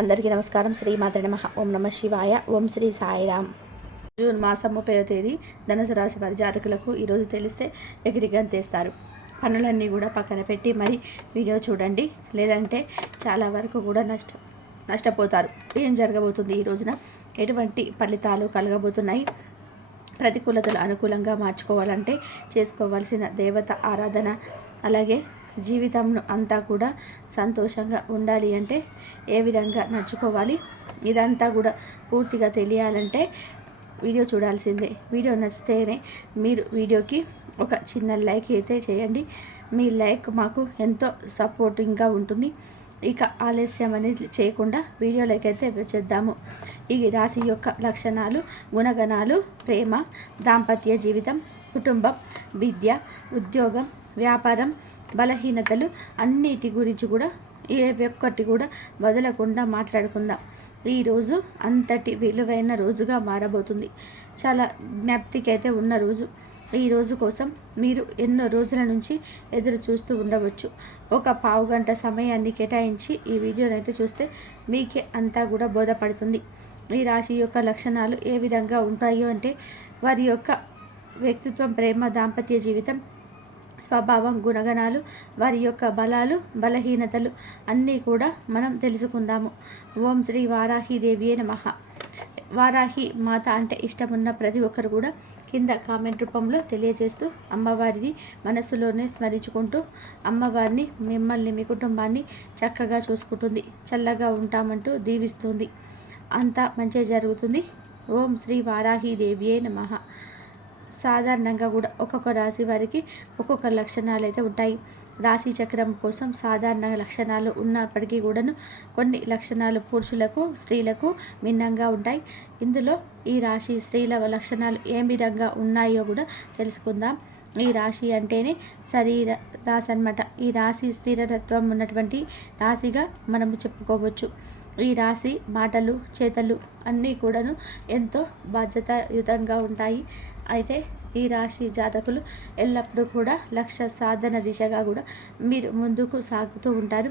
అందరికీ నమస్కారం. శ్రీమాత్రే నమః. ఓం నమ శివాయ. ఓం శ్రీ సాయిరామ్. జూన్ మాసం 30వ తేదీ ధనుసు రాశి వారి జాతకులకు ఈరోజు తెలిస్తే ఎగిరిగంతేస్తారు. పనులన్నీ కూడా పక్కన పెట్టి మరి వీడియో చూడండి, లేదంటే చాలా వరకు కూడా నష్టపోతారు. ఏం జరగబోతుంది ఈ రోజున, ఎటువంటి ఫలితాలు కలగబోతున్నాయి, ప్రతికూలతలు అనుకూలంగా మార్చుకోవాలంటే చేసుకోవాల్సిన దేవత ఆరాధన, అలాగే జీవితంను అంతా కూడా సంతోషంగా ఉండాలి అంటే ఏ విధంగా నడుచుకోవాలి, ఇదంతా కూడా పూర్తిగా తెలియాలంటే వీడియో చూడాల్సిందే. వీడియో నచ్చితేనే మీరు వీడియోకి ఒక చిన్న లైక్ అయితే చేయండి. మీ లైక్ మాకు ఎంతో సపోర్టింగ్గా ఉంటుంది. ఇక ఆలస్యం అనేది చేయకుండా వీడియోలోకి అయితే చేద్దాము. ఈ రాశి యొక్క లక్షణాలు, గుణగణాలు: ప్రేమ, దాంపత్య జీవితం, కుటుంబం, విద్య, ఉద్యోగం, వ్యాపారం, బలహీనతలు అన్నిటి గురించి కూడా ఏ ఒక్కటి కూడా వదలకుండా మాట్లాడుకుందాం. ఈరోజు అంతటి విలువైన రోజుగా మారబోతుంది. చాలా జ్ఞప్తికి అయితే ఉన్న రోజు. ఈ రోజు కోసం మీరు ఎన్నో రోజుల నుంచి ఎదురు చూస్తూ ఉండవచ్చు. ఒక పావు గంట సమయాన్ని కేటాయించి ఈ వీడియోని అయితే చూస్తే మీకే అంతా కూడా బోధపడుతుంది. ఈ రాశి యొక్క లక్షణాలు ఏ విధంగా ఉంటాయో అంటే వారి యొక్క వ్యక్తిత్వం, ప్రేమ, దాంపత్య జీవితం, స్వభావం, గుణగణాలు, వారి యొక్క బలాలు, బలహీనతలు అన్నీ కూడా మనం తెలుసుకుందాము. ఓం శ్రీ వారాహీదేవియే నమః. వారాహి మాత అంటే ఇష్టమున్న ప్రతి ఒక్కరు కూడా కింద కామెంట్ రూపంలో తెలియజేస్తూ అమ్మవారిని మనసులోనే స్మరించుకుంటూ అమ్మవారిని మిమ్మల్ని, మీ కుటుంబాన్ని చక్కగా చూసుకుంటుంది, చల్లగా ఉంటామంటూ దీవిస్తుంది. అంతా మంచి జరుగుతుంది. ఓం శ్రీ వారాహీదేవియే నమః. సాధారణంగా కూడా ఒక్కొక్క రాశి వారికి ఒక్కొక్క లక్షణాలు అయితే ఉంటాయి. రాశి చక్రం కోసం సాధారణ లక్షణాలు ఉన్నప్పటికీ కూడాను కొన్ని లక్షణాలు పురుషులకు, స్త్రీలకు భిన్నంగా ఉంటాయి. ఇందులో ఈ రాశి స్త్రీల లక్షణాలు ఏ విధంగా ఉన్నాయో కూడా తెలుసుకుందాం. ఈ రాశి అంటేనే శరీర రాశి అన్నమాట. ఈ రాశి స్థిరత్వం ఉన్నటువంటి రాశిగా మనము చెప్పుకోవచ్చు. ఈ రాశి మాటలు, చేతలు అన్నీ కూడాను ఎంతో బాధ్యతాయుతంగా ఉంటాయి. అయితే ఈ రాశి జాతకులు ఎల్లప్పుడూ కూడా లక్ష్య సాధన దిశగా కూడా మీరు ముందుకు సాగుతూ ఉంటారు.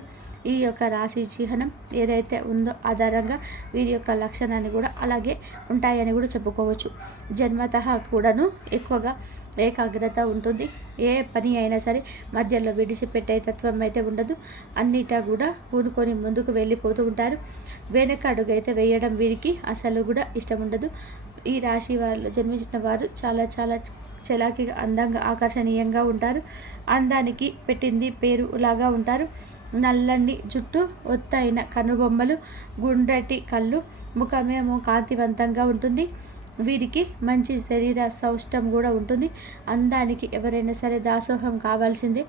ఈ యొక్క రాశి చిహ్నం ఏదైతే ఉందో ఆధారంగా వీరి యొక్క లక్షణాన్ని కూడా అలాగే ఉంటాయని కూడా చెప్పుకోవచ్చు. జన్మతః కూడాను ఎక్కువగా ఏకాగ్రత ఉంటుంది. ఏ పని అయినా సరే మధ్యలో విడిచిపెట్టే తత్వం అయితే ఉండదు. అన్నిటా కూడా పూనుకొని ముందుకు వెళ్ళిపోతూ ఉంటారు. వెనక అడుగు అయితే వేయడం వీరికి అసలు కూడా ఇష్టం ఉండదు. ఈ రాశి వాళ్ళు జన్మించిన వారు చాలా చాలా చలాకీగా, అందంగా, ఆకర్షణీయంగా ఉంటారు. అందానికి పెట్టింది పేరు లాగా ఉంటారు. నల్లని జుట్టు, ఒత్తైన కనుబొమ్మలు, గుండ్రటి కళ్ళు, ముఖమేమో కాంతివంతంగా ఉంటుంది. వీరికి మంచి శరీర సౌష్టం కూడా ఉంటుంది. అందానికి ఎవరైనా సరే దాసోహం కావాల్సిందే.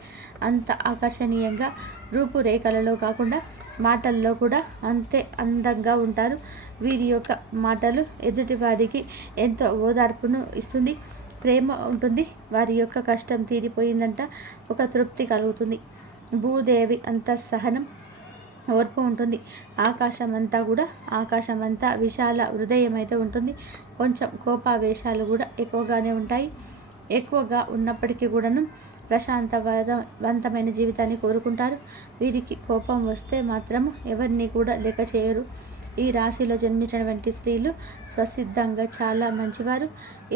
అంత ఆకర్షణీయంగా రూపురేఖలలో కాకుండా మాటల్లో కూడా అంతే అందంగా ఉంటారు. వీరి యొక్క మాటలు ఎదుటి వారికి ఎంతో ఓదార్పును ఇస్తుంది. ప్రేమ ఉంటుంది. వారి యొక్క కష్టం తీరిపోయిందంట ఒక తృప్తి కలుగుతుంది. భూదేవి అంత సహనం, ఓర్పు ఉంటుంది. ఆకాశం అంతా విశాల హృదయం అయితే ఉంటుంది. కొంచెం కోపావేశాలు కూడా ఎక్కువగానే ఉంటాయి. ఎక్కువగా ఉన్నప్పటికీ కూడాను ప్రశాంతవంతమైన జీవితాన్ని కోరుకుంటారు. వీరికి కోపం వస్తే మాత్రం ఎవరిని కూడా లెక్క చేయరు. ఈ రాశిలో జన్మించినటువంటి స్త్రీలు స్వసిద్ధంగా చాలా మంచివారు.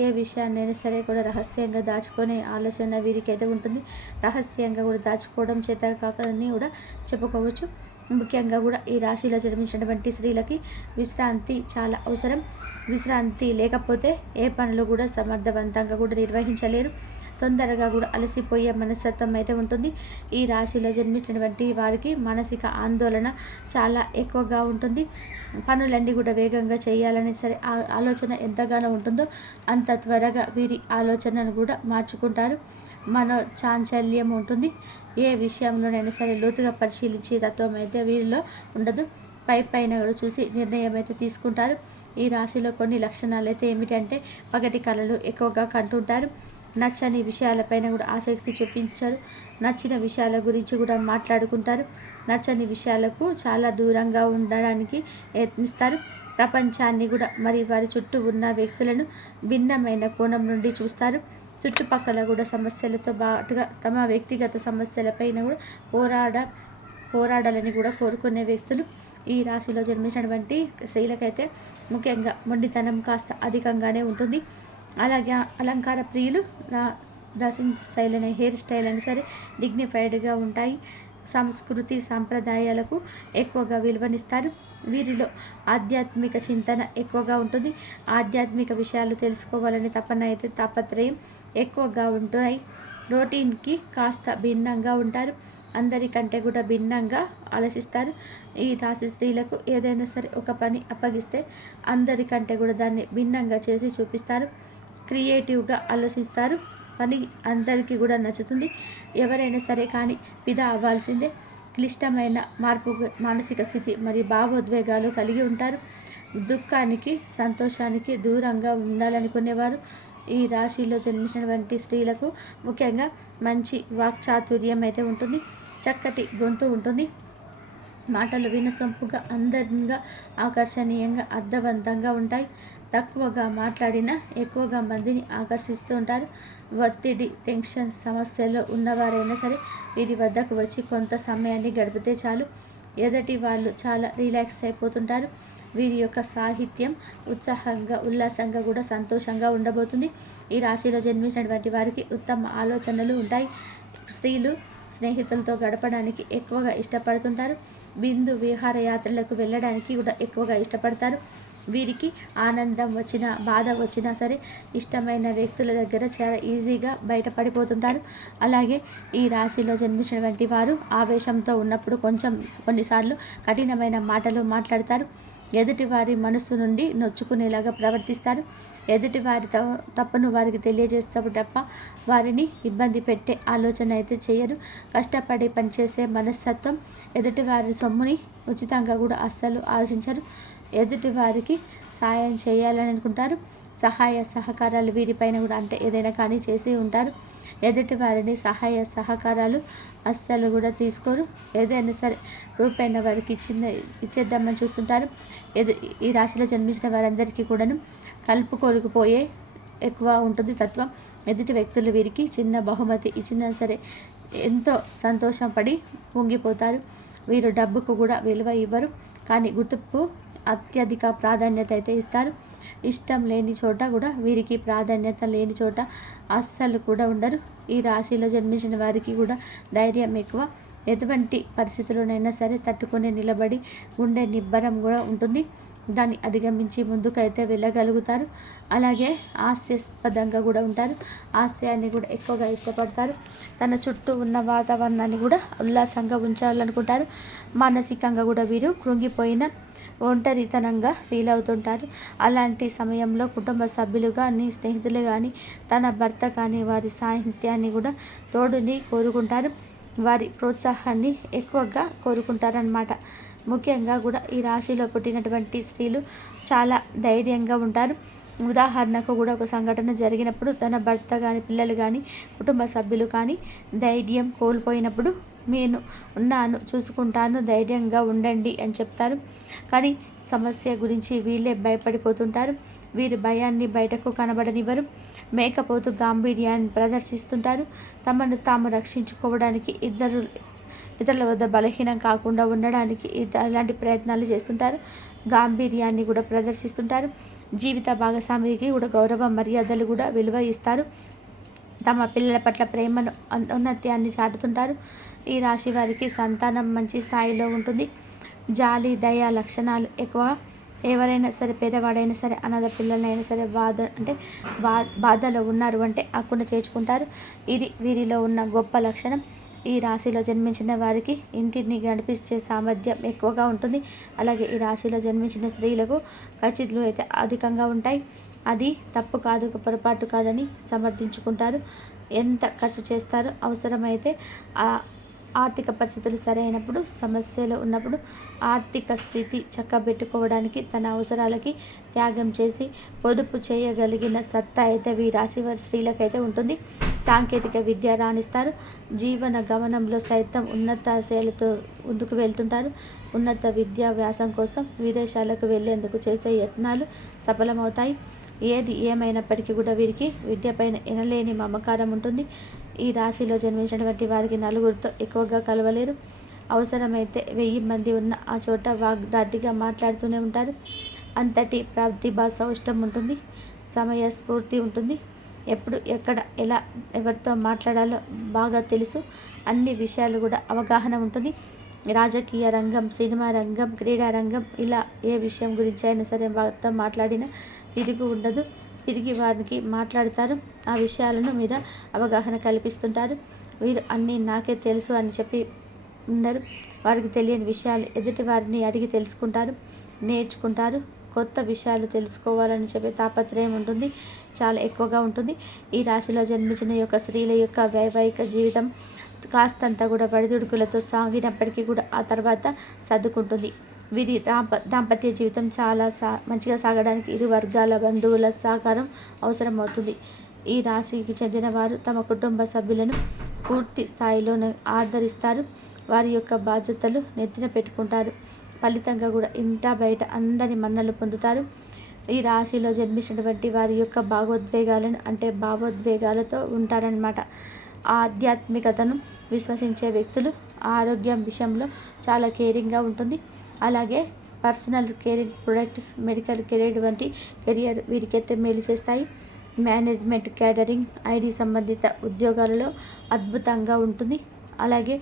ఏ విషయాన్నైనా సరే కూడా రహస్యంగా దాచుకునే ఆలోచన వీరికైతే ఉంటుంది. రహస్యంగా కూడా దాచుకోవడం చేత కాకని కూడా చెప్పుకోవచ్చు. ముఖ్యంగా కూడా ఈ రాశిలో జన్మించినటువంటి స్త్రీలకి విశ్రాంతి చాలా అవసరం. విశ్రాంతి లేకపోతే ఏ పనులు కూడా సమర్థవంతంగా కూడా నిర్వహించలేరు. తొందరగా కూడా అలసిపోయే మనస్తత్వం అయితే ఉంటుంది. ఈ రాశిలో జన్మించినటువంటి వారికి మానసిక ఆందోళన చాలా ఎక్కువగా ఉంటుంది. పనులన్నీ కూడా వేగంగా చేయాలని సరే ఆలోచన ఎంతగానో ఉంటుందో అంత త్వరగా వీరి ఆలోచనను కూడా మార్చుకుంటారు. చాంచల్యం ఉంటుంది. ఏ విషయంలోనైనా సరే లోతుగా పరిశీలించే తత్వం అయితే వీరిలో ఉండదు. పైన కూడా చూసి నిర్ణయం అయితే తీసుకుంటారు. ఈ రాశిలో కొన్ని లక్షణాలు అయితే ఏమిటంటే పగటి కళలు ఎక్కువగా కంటుంటారు. నచ్చని విషయాలపైన కూడా ఆసక్తి చూపించారు. నచ్చిన విషయాల గురించి కూడా మాట్లాడుకుంటారు. నచ్చని విషయాలకు చాలా దూరంగా ఉండడానికి యత్నిస్తారు. ప్రపంచాన్ని కూడా మరి వారి చుట్టూ ఉన్న వ్యక్తులను భిన్నమైన కోణం నుండి చూస్తారు. చుట్టుపక్కల కూడా సమస్యలతో పాటుగా తమ వ్యక్తిగత సమస్యలపైన కూడా పోరాడాలని కూడా కోరుకునే వ్యక్తులు. ఈ రాశిలో జన్మించినటువంటి స్త్రీలకైతే ముఖ్యంగా మొండితనం కాస్త అధికంగానే ఉంటుంది. అలాగే అలంకార ప్రియులు, డ్రెస్సింగ్ స్టైల్ అయినా హెయిర్ స్టైల్ అయినా సరే డిగ్నిఫైడ్గా ఉంటాయి. సంస్కృతి సాంప్రదాయాలకు ఎక్కువగా విలువనిస్తారు. వీరిలో ఆధ్యాత్మిక చింతన ఎక్కువగా ఉంటుంది. ఆధ్యాత్మిక విషయాలు తెలుసుకోవాలని తాపత్రయం ఎక్కువగా ఉంటాయి. రొటీన్కి కాస్త భిన్నంగా ఉంటారు. అందరికంటే కూడా భిన్నంగా ఆలోచిస్తారు. ఈ రాశి స్త్రీలకు ఏదైనా సరే ఒక పని అప్పగిస్తే అందరికంటే కూడా దాన్ని భిన్నంగా చేసి చూపిస్తారు. క్రియేటివ్గా ఆలోచిస్తారు. పని అందరికీ కూడా నచ్చుతుంది. ఎవరైనా సరే కానీ ఫిదా అవ్వాల్సిందే. క్లిష్టమైన మార్పు మానసిక స్థితి మరియు భావోద్వేగాలు కలిగి ఉంటారు. దుఃఖానికి సంతోషానికి దూరంగా ఉండాలనుకునేవారు. ఈ రాశిలో జన్మించినటువంటి స్త్రీలకు ముఖ్యంగా మంచి వాక్చాతుర్యం అయితే ఉంటుంది. చక్కటి గొంతు ఉంటుంది. మాటలు వినసొంపుగా అందంగా ఆకర్షణీయంగా అర్థవంతంగా ఉంటాయి. తక్కువగా మాట్లాడినా ఎక్కువగా మందిని ఆకర్షిస్తూ ఉంటారు. ఒత్తిడి టెన్షన్ సమస్యల్లో ఉన్నవారైనా సరే వీరి వద్దకు వచ్చి కొంత సమయాన్ని గడిపితే చాలు, ఎదటి వాళ్ళు చాలా రిలాక్స్ అయిపోతుంటారు. వీరి యొక్క సాహిత్యం ఉత్సాహంగా ఉల్లాసంగా కూడా సంతోషంగా ఉండబోతుంది. ఈ రాశిలో జన్మించినటువంటి వారికి ఉత్తమ ఆలోచనలు ఉంటాయి. స్త్రీలు స్నేహితులతో గడపడానికి ఎక్కువగా ఇష్టపడుతుంటారు. విహారయాత్రలకు వెళ్ళడానికి కూడా ఎక్కువగా ఇష్టపడతారు. వీరికి ఆనందం వచ్చినా బాధ వచ్చినా సరే ఇష్టమైన వ్యక్తుల దగ్గర చాలా ఈజీగా బయటపడిపోతుంటారు. అలాగే ఈ రాశిలో జన్మించినటువంటి వారు ఆవేశంతో ఉన్నప్పుడు కొన్నిసార్లు కఠినమైన మాటలు మాట్లాడతారు. ఎదుటివారి మనసు నుండి నొచ్చుకునేలాగా ప్రవర్తిస్తారు. ఎదుటివారి తప్పును వారికి తెలియజేస్తారు తప్ప వారిని ఇబ్బంది పెట్టే ఆలోచన అయితే చేయరు. కష్టపడి పనిచేసే మనస్తత్వం. ఎదుటివారి సొమ్ముని ఉచితంగా కూడా అస్సలు ఆలోచించరు. ఎదుటివారికి సాయం చేయాలని అనుకుంటారు. సహాయ సహకారాలు వీరిపైన కూడా అంటే ఏదైనా కానీ చేసి ఉంటారు. ఎదుటి వారిని సహాయ సహకారాలు అస్సలు కూడా తీసుకోరు. ఏదైనా సరే రూపైన వారికి ఇచ్చేద్దామని చూస్తుంటారు. ఈ రాశిలో జన్మించిన వారందరికీ కూడాను కలుపుకోలుకుపోయే ఎక్కువ ఉంటుంది తత్వం. ఎదుటి వ్యక్తులు వీరికి చిన్న బహుమతి ఇచ్చినా సరే ఎంతో సంతోషం పడి పొంగిపోతారు. వీరు డబ్బుకు కూడా విలువ ఇవ్వరు, కానీ గుర్తింపు అత్యధిక ప్రాధాన్యత అయితే ఇస్తారు. ఇష్టం లేని చోట కూడా వీరికి ప్రాధాన్యత లేని చోట అస్సలు కూడా ఉండరు. ఈ రాశిలో జన్మించిన వారికి కూడా ధైర్యం ఎక్కువ. ఎటువంటి పరిస్థితుల్లోనైనా సరే తట్టుకొని నిలబడి గుండె నిబ్బరం కూడా ఉంటుంది. దాన్ని అధిగమించి ముందుకైతే వెళ్ళగలుగుతారు. అలాగే హాస్యాస్పదంగా కూడా ఉంటారు. హాస్యాన్ని కూడా ఎక్కువగా ఇష్టపడతారు. తన చుట్టూ ఉన్న వాతావరణాన్ని కూడా ఉల్లాసంగా ఉంచాలనుకుంటారు. మానసికంగా కూడా వీరు కృంగిపోయిన ఒంటరితనంగా ఫీల్ అవుతుంటారు. అలాంటి సమయంలో కుటుంబ సభ్యులు కానీ స్నేహితులు కానీ తన భర్త కానీ వారి సాహిత్యాన్ని కూడా తోడుని కోరుకుంటారు. వారి ప్రోత్సాహాన్ని ఎక్కువగా కోరుకుంటారన్నమాట. ముఖ్యంగా కూడా ఈ రాశిలో పుట్టినటువంటి స్త్రీలు చాలా ధైర్యంగా ఉంటారు. ఉదాహరణకు కూడా ఒక సంఘటన జరిగినప్పుడు తన భర్త కానీ పిల్లలు కానీ కుటుంబ సభ్యులు కానీ ధైర్యం కోల్పోయినప్పుడు నేను ఉన్నాను, చూసుకుంటాను, ధైర్యంగా ఉండండి అని చెప్తారు. కానీ సమస్య గురించి వీళ్ళే భయపడిపోతుంటారు. వీరి భయాన్ని బయటకు కనబడనివ్వరు. మేకపోతు గాంభీర్యాన్ని ప్రదర్శిస్తుంటారు. తమను తాము రక్షించుకోవడానికి ఇతరుల వద్ద బలహీనం కాకుండా ఉండడానికి ఇలాంటి ప్రయత్నాలు చేస్తుంటారు. గాంభీర్యాన్ని కూడా ప్రదర్శిస్తుంటారు. జీవిత భాగస్వామికి కూడా గౌరవ మర్యాదలు కూడా విలువ ఇస్తారు. తమ పిల్లల పట్ల ప్రేమను ఔన్నత్యాన్ని చాటుతుంటారు. ఈ రాశి వారికి సంతానం మంచి స్థాయిలో ఉంటుంది. జాలి దయ లక్షణాలు ఎక్కువ. ఎవరైనా సరే పేదవాడైనా సరే అనాథ పిల్లలైనా సరే బాధలో ఉన్నారు అంటే అక్కున చేర్చుకుంటారు. ఇది వీరిలో ఉన్న గొప్ప లక్షణం. ఈ రాశిలో జన్మించిన వారికి ఇంటిని నడిపించే సామర్థ్యం ఎక్కువగా ఉంటుంది. అలాగే ఈ రాశిలో జన్మించిన స్త్రీలకు ఖర్చులు అయితే అధికంగా ఉంటాయి. అది తప్పు కాదు, పొరపాటు కాదని సమర్థించుకుంటారు. ఎంత ఖర్చు చేస్తారో అవసరమైతే ఆర్థిక పరిస్థితులు సరైనప్పుడు సమస్యలు ఉన్నప్పుడు ఆర్థిక స్థితి చక్కబెట్టుకోవడానికి తన అవసరాలకి త్యాగం చేసి పొదుపు చేయగలిగిన సత్తా అయితే ఈ రాశి వారి స్త్రీలకైతే ఉంటుంది. సాంకేతిక విద్య రాణిస్తారు. జీవన గమనంలో సైతం ఉన్నత ఆశయాలతో ముందుకు వెళ్తుంటారు. ఉన్నత విద్యా వ్యాసం కోసం విదేశాలకు వెళ్లేందుకు చేసే యత్నాలు సఫలమవుతాయి. ఏది ఏమైనప్పటికీ కూడా వీరికి విద్యపైన ఎనలేని మమకారం ఉంటుంది. ఈ రాశిలో జన్మించినటువంటి వారికి నలుగురితో ఎక్కువగా కలవలేరు. అవసరమైతే 1000 మంది ఉన్న ఆ చోట వాగ్దాటిగా మాట్లాడుతూనే ఉంటారు. అంతటి ప్రతిభా సౌష్టం ఉంటుంది, సమయస్ఫూర్తి ఉంటుంది. ఎప్పుడు ఎక్కడ ఎలా ఎవరితో మాట్లాడాలో బాగా తెలుసు. అన్ని విషయాలు కూడా అవగాహన ఉంటుంది. రాజకీయ రంగం, సినిమా రంగం, క్రీడా రంగం, ఇలా ఏ విషయం గురించి అయినా సరే వారితో మాట్లాడినా తిరిగి ఉండదు. తిరిగి వారికి మాట్లాడతారు. ఆ విషయాలను మీద అవగాహన కల్పిస్తుంటారు. వీరు అన్నీ నాకే తెలుసు అని చెప్పి ఉండరు. వారికి తెలియని విషయాలు ఎదుటి వారిని అడిగి తెలుసుకుంటారు, నేర్చుకుంటారు. కొత్త విషయాలు తెలుసుకోవాలని చెప్పే తాపత్రయం ఉంటుంది, చాలా ఎక్కువగా ఉంటుంది. ఈ రాశిలో జన్మించిన యొక్క స్త్రీల యొక్క వైవాహిక జీవితం కాస్తంత కూడా బడిదుడుకులతో సాగినప్పటికీ కూడా ఆ తర్వాత సర్దుకుంటుంది. వీరి దాంపత్య జీవితం చాలా మంచిగా సాగడానికి ఇరు వర్గాల బంధువుల సహకారం అవసరం అవుతుంది. ఈ రాశికి చెందిన వారు తమ కుటుంబ సభ్యులను పూర్తి స్థాయిలోనే ఆదరిస్తారు. వారి యొక్క బాధ్యతలు నెత్తిన పెట్టుకుంటారు. ఫలితంగా కూడా ఇంట బయట అందరి మన్నలు పొందుతారు. ఈ రాశిలో జన్మించినటువంటి వారి యొక్క భావోద్వేగాలతో ఉంటారన్నమాట. ఆధ్యాత్మికతను విశ్వసించే వ్యక్తులు. ఆరోగ్యం విషయంలో చాలా కేరింగ్గా ఉంటుంది. అలాగే personal caring products, medical career వంటి కెరియర్ వీరికైతే మేలు చేస్తాయి. మేనేజ్మెంట్, క్యాటరింగ్, ఐడి సంబంధిత ఉద్యోగాలలో అద్భుతంగా ఉంటుంది. అలాగే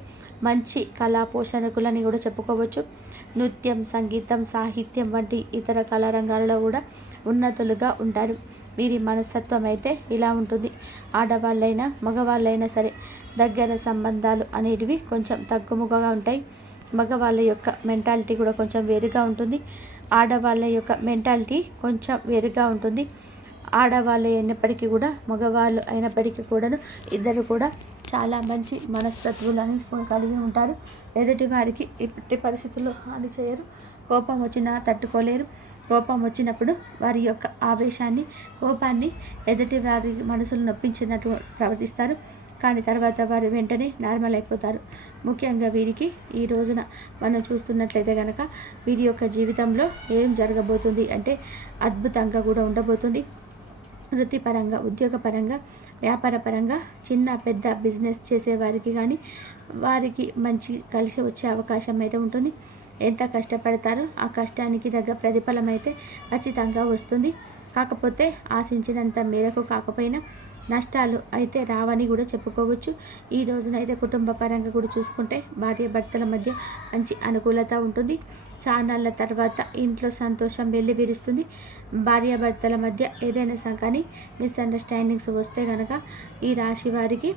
మంచి కళా పోషణకులని కూడా చెప్పుకోవచ్చు. నృత్యం, సంగీతం, సాహిత్యం వంటి ఇతర కళారంగాలలో కూడా ఉన్నతులుగా ఉంటారు. వీరి మనస్తత్వం అయితే ఇలా ఉంటుంది. ఆడవాళ్ళైనా మగవాళ్ళైనా సరే దగ్గర సంబంధాలు అనేటివి కొంచెం తగ్గుముఖగా ఉంటాయి. మగవాళ్ళ యొక్క మెంటాలిటీ కూడా కొంచెం వేరుగా ఉంటుంది. ఆడవాళ్ళ యొక్క మెంటాలిటీ కొంచెం వేరుగా ఉంటుంది. ఆడవాళ్ళు అయినప్పటికీ కూడా మగవాళ్ళు అయినప్పటికీ కూడాను ఇద్దరు కూడా చాలా మంచి మనస్తత్వాలని కలిగి ఉంటారు. ఎదుటి వారికి ఇప్పటి పరిస్థితుల్లో హాని చేయరు. కోపం వచ్చినా తట్టుకోలేరు. కోపం వచ్చినప్పుడు వారి యొక్క ఆవేశాన్ని, కోపాన్ని ఎదుటి వారి మనసులు నొప్పించినట్టు ప్రవర్తిస్తారు. కానీ తర్వాత వారు వెంటనే నార్మల్ అయిపోతారు. ముఖ్యంగా వీరికి ఈ రోజున మనం చూస్తున్నట్లయితే కనుక వీరి యొక్క జీవితంలో ఏం జరగబోతుంది అంటే అద్భుతంగా కూడా ఉండబోతుంది. వృత్తిపరంగా, ఉద్యోగపరంగా, వ్యాపారపరంగా చిన్న పెద్ద బిజినెస్ చేసేవారికి కానీ వారికి మంచి కలిసి వచ్చే అవకాశం అయితే ఉంటుంది. ఎంత కష్టపడతారో ఆ కష్టానికి తగ్గ ప్రతిఫలం అయితే ఖచ్చితంగా వస్తుంది. కాకపోతే ఆశించినంత మేరకు కాకపోయినా నష్టాలు అయితే రావని కూడా చెప్పుకోవచ్చు. ఈ రోజునైతే కుటుంబ పరంగా కూడా చూసుకుంటే భార్య భర్తల మధ్య మంచి అనుకూలత ఉంటుంది. చానాళ్ళ తర్వాత ఇంట్లో సంతోషం వెల్లివిరుస్తుంది. భార్యాభర్తల మధ్య ఏదైనా కానీ మిస్అండర్స్టాండింగ్స్ వస్తే కనుక ఈ రాశి వారికి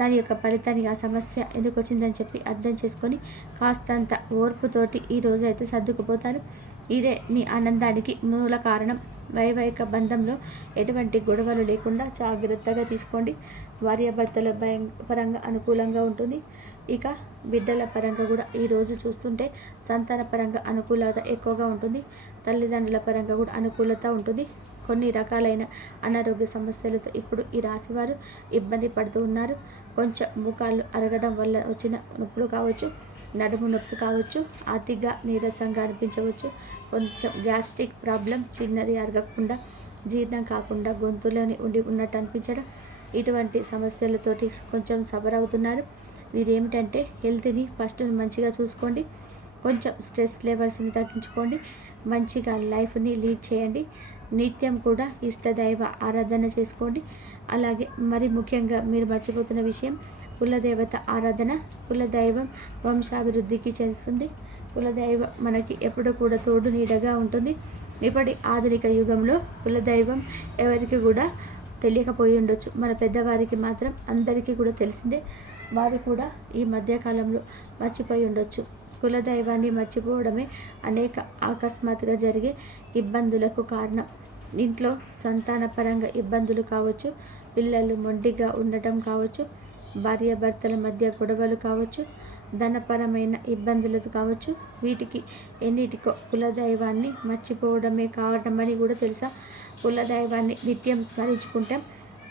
దాని యొక్క ఫలితాన్ని ఆ సమస్య ఎందుకు వచ్చిందని చెప్పి అర్థం చేసుకొని కాస్తంత ఓర్పుతోటి ఈ రోజు అయితే సర్దుకుపోతారు. ఇదే మీ ఆనందానికి మూల కారణం. వైవాహిక బంధంలో ఎటువంటి గొడవలు లేకుండా జాగ్రత్తగా తీసుకోండి. భార్యాభర్తల పరంగా అనుకూలంగా ఉంటుంది. ఇక బిడ్డల పరంగా కూడా ఈరోజు చూస్తుంటే సంతాన పరంగా అనుకూలత ఎక్కువగా ఉంటుంది. తల్లిదండ్రుల పరంగా కూడా అనుకూలత ఉంటుంది. కొన్ని రకాలైన అనారోగ్య సమస్యలతో ఇప్పుడు ఈ రాశివారు ఇబ్బంది పడుతూ ఉన్నారు. కొంచెం ముఖాలు అరగడం వల్ల వచ్చిన నొప్పులు కావచ్చు, నడుము నొప్పి కావచ్చు, అతిగా నీరసంగా అనిపించవచ్చు, కొంచెం గ్యాస్ట్రిక్ ప్రాబ్లం, చిన్నది అరగకుండా జీర్ణం కాకుండా గొంతులోని ఉన్నట్టు అనిపించడం, ఇటువంటి సమస్యలతోటి కొంచెం సఫర్ అవుతున్నారు. మీరు ఏమిటంటే హెల్త్ని ఫస్ట్ మంచిగా చూసుకోండి. కొంచెం స్ట్రెస్ లెవెల్స్ని తగ్గించుకోండి. మంచిగా లైఫ్ని లీడ్ చేయండి. నిత్యం కూడా ఇష్టదైవ ఆరాధన చేసుకోండి. అలాగే మరి ముఖ్యంగా మీరు మర్చిపోతున్న విషయం కులదేవత ఆరాధన. కులదైవం వంశాభివృద్ధికి చేస్తుంది. కులదైవం మనకి ఎప్పుడు కూడా తోడు నీడగా ఉంటుంది. ఇప్పటి ఆధునిక యుగంలో కులదైవం ఎవరికి కూడా తెలియకపోయి ఉండొచ్చు. మన పెద్దవారికి మాత్రం అందరికీ కూడా తెలిసిందే. వారు కూడా ఈ మధ్యకాలంలో మర్చిపోయి ఉండొచ్చు. కులదైవాన్ని మర్చిపోవడమే అనేక అకస్మాత్తుగా జరిగే ఇబ్బందులకు కారణం. ఇంట్లో సంతానపరంగా ఇబ్బందులు కావచ్చు, పిల్లలు మొండిగా ఉండటం కావచ్చు, భార్యాభర్తల మధ్య గొడవలు కావచ్చు, ధనపరమైన ఇబ్బందులు కావచ్చు. వీటికి ఎన్నిటికో కులదైవాన్ని మర్చిపోవడమే కావటమని కూడా తెలుసా. కులదైవాన్ని నిత్యం స్మరించుకుంటాం.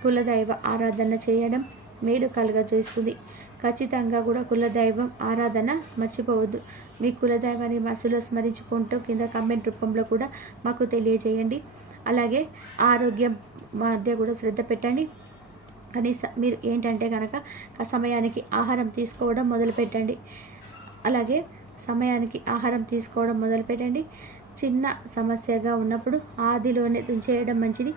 కులదైవ ఆరాధన చేయడం మేలు కలుగజేస్తుంది. ఖచ్చితంగా కూడా కులదైవం ఆరాధన మర్చిపోవద్దు. మీ కులదైవాన్ని మనసులో స్మరించుకుంటూ కింద కామెంట్ రూపంలో కూడా మాకు తెలియజేయండి. అలాగే ఆరోగ్యం మధ్య కూడా శ్రద్ధ పెట్టండి. కనీసం మీరు ఏంటంటే కనుక సమయానికి ఆహారం తీసుకోవడం మొదలుపెట్టండి. అలాగే సమయానికి ఆహారం తీసుకోవడం మొదలుపెట్టండి. చిన్న సమస్యగా ఉన్నప్పుడు ఆదిలోనే తుంచేయడం మంచిది.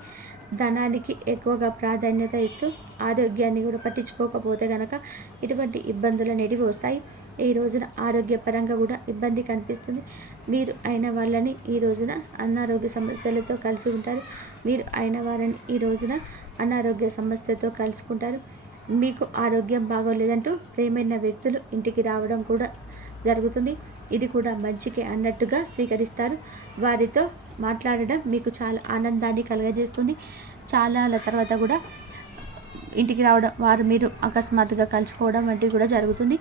ధనానికి ఎక్కువగా ప్రాధాన్యత ఇస్తూ ఆరోగ్యాన్ని కూడా పట్టించుకోకపోతే కనుక ఇటువంటి ఇబ్బందులు అనేటివి వస్తాయి. ఈ రోజున ఆరోగ్యపరంగా కూడా ఇబ్బంది కనిపిస్తుంది. మీరు అయిన వాళ్ళని ఈ రోజున అనారోగ్య సమస్యలతో కలిసి ఉంటారు. మీరు అయిన వారిని ఈ రోజున అనారోగ్య సమస్యతో కలుసుకుంటారు. మీకు ఆరోగ్యం బాగోలేదంటూ ప్రేమైన వ్యక్తులు ఇంటికి రావడం కూడా జరుగుతుంది. ఇది కూడా మంచికే అన్నట్టుగా స్వీకరిస్తారు. వారితో మాట్లాడడం మీకు చాలా ఆనందాన్ని కలుగజేస్తుంది. చాలా తర్వాత కూడా ఇంటికి రావడం, వారు మీరు అకస్మాత్తుగా కలుసుకోవడం వంటివి కూడా జరుగుతుంది.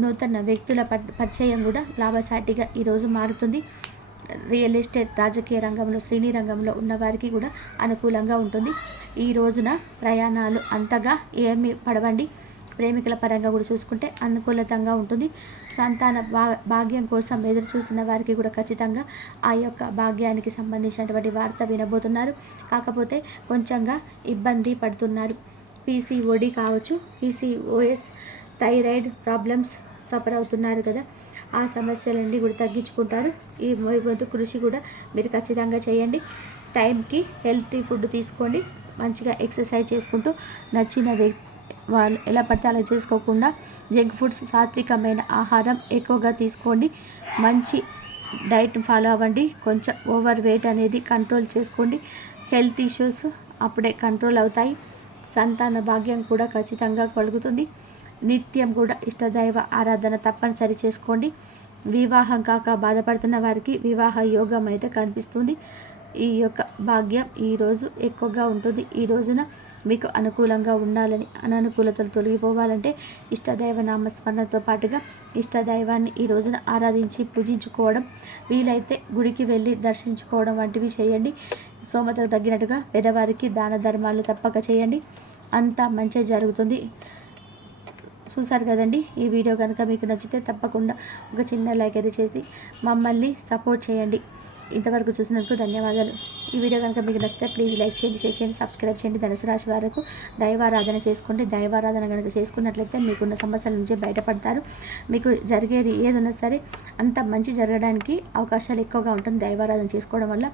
నూతన వ్యక్తుల పరిచయం కూడా లాభసాటిగా ఈరోజు మారుతుంది. రియల్ ఎస్టేట్, రాజకీయ రంగంలో, శ్రేణి రంగంలో ఉన్నవారికి కూడా అనుకూలంగా ఉంటుంది. ఈ రోజున ప్రయాణాలు అంతగా ఏమీ పడవండి. ప్రేమికుల పరంగా కూడా చూసుకుంటే అనుకూలతంగా ఉంటుంది. సంతాన భాగ్యం కోసం ఎదురు చూసిన వారికి కూడా ఖచ్చితంగా ఆ యొక్క భాగ్యానికి సంబంధించినటువంటి వార్త వినబోతున్నారు. కాకపోతే కొంచెంగా ఇబ్బంది పడుతున్నారు. పీసీఓడి కావచ్చు, పీసీఓఎస్, థైరాయిడ్ ప్రాబ్లమ్స్ సఫర్ అవుతున్నారు కదా, ఆ సమస్యలన్నీ కూడా తగ్గించుకుంటారు. ఈ వంతు కృషి కూడా మీరు ఖచ్చితంగా చేయండి. టైంకి హెల్తీ ఫుడ్ తీసుకోండి. మంచిగా ఎక్సర్సైజ్ చేసుకుంటూ నచ్చిన వాళ్ళు ఎలా పడితే అలా చేసుకోకుండా జంక్ ఫుడ్స్, సాత్వికమైన ఆహారం ఎక్కువగా తీసుకోండి. మంచి డైట్ ఫాలో అవ్వండి. కొంచెం ఓవర్ వెయిట్ అనేది కంట్రోల్ చేసుకోండి. హెల్త్ ఇష్యూస్ అప్పుడే కంట్రోల్ అవుతాయి. సంతాన భాగ్యం కూడా ఖచ్చితంగా కలుగుతుంది. నిత్యం కూడా ఇష్టదైవ ఆరాధన తప్పనిసరి చేసుకోండి. వివాహం కాక బాధపడుతున్న వారికి వివాహ యోగం అయితే కనిపిస్తుంది. ఈ యొక్క భాగ్యం ఈరోజు ఎక్కువగా ఉంటుంది. ఈ రోజున మీకు అనుకూలంగా ఉండాలని, అననుకూలతలు తొలగిపోవాలంటే ఇష్టదైవ నామస్మరణతో పాటుగా ఇష్టదైవాన్ని ఈ రోజున ఆరాధించి పూజించుకోవడం, వీలైతే గుడికి వెళ్ళి దర్శించుకోవడం వంటివి చేయండి. స్తోమతకు తగ్గినట్టుగా పేదవారికి దాన ధర్మాలు తప్పక చేయండి. అంతా మంచి జరుగుతుంది. చూసారు కదండి. ఈ వీడియో కనుక మీకు నచ్చితే తప్పకుండా ఒక చిన్న లైక్ అయితే చేసి మమ్మల్ని సపోర్ట్ చేయండి. ఇంతవరకు చూసినందుకు ధన్యవాదాలు. ఈ వీడియో కనుక మీకు నచ్చితే ప్లీజ్ లైక్ చేయండి, షేర్ చేయండి, సబ్స్క్రైబ్ చేయండి. ధనుసు రాశి వారికి దైవారాధన చేసుకోండి. దైవారాధన కనుక చేసుకున్నట్లయితే మీకున్న సమస్యల నుంచి బయటపడతారు. మీకు జరిగేది ఏదైనా సరే అంత మంచి జరగడానికి అవకాశాలు ఎక్కువగా ఉంటుంది దైవారాధన చేసుకోవడం వల్ల.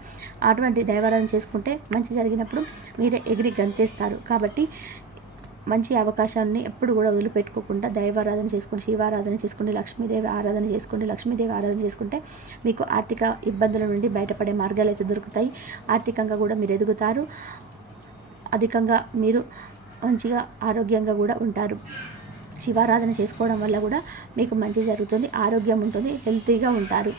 అటువంటి దైవారాధన చేసుకుంటే మంచి జరిగినప్పుడు మీరే ఎగిరి గంతేస్తారు. కాబట్టి మంచి అవకాశాన్ని ఎప్పుడు కూడా వదిలిపెట్టుకోకుండా దైవారాధన చేసుకోండి, శివారాధన చేసుకోండి, లక్ష్మీదేవి ఆరాధన చేసుకోండి. లక్ష్మీదేవి ఆరాధన చేసుకుంటే మీకు ఆర్థిక ఇబ్బందుల నుండి బయటపడే మార్గాలు అయితే దొరుకుతాయి. ఆర్థికంగా కూడా మీరు ఎదుగుతారు. అధికంగా మీరు మంచిగా ఆరోగ్యంగా కూడా ఉంటారు. శివారాధన చేసుకోవడం వల్ల కూడా మీకు మంచి జరుగుతుంది, ఆరోగ్యం ఉంటుంది, హెల్తీగా ఉంటారు.